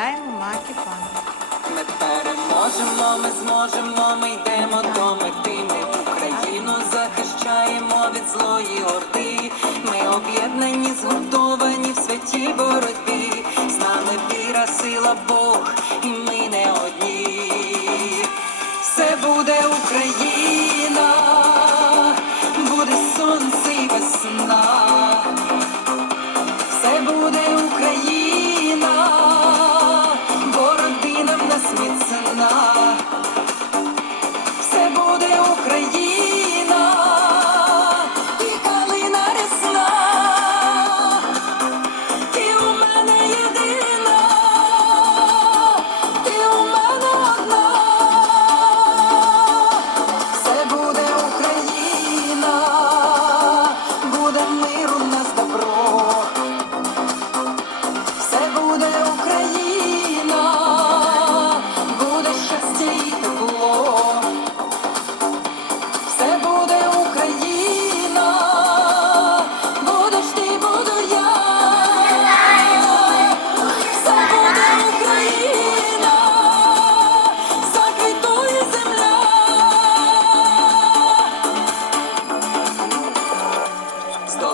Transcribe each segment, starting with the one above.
Граємо макі пан. Ми переможемо, ми зможемо, ми йдемо до мети. Ми Україну захищаємо від злої орди. Ми об'єднані, згуртовані в святій боротьбі. З нами віра, сила Бог і ми.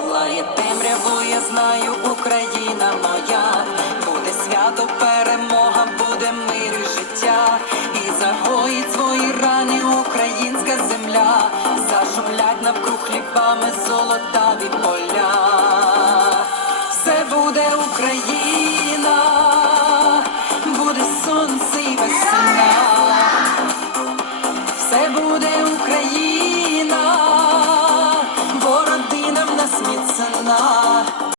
Долає темряву, я знаю, Україна моя буде свято.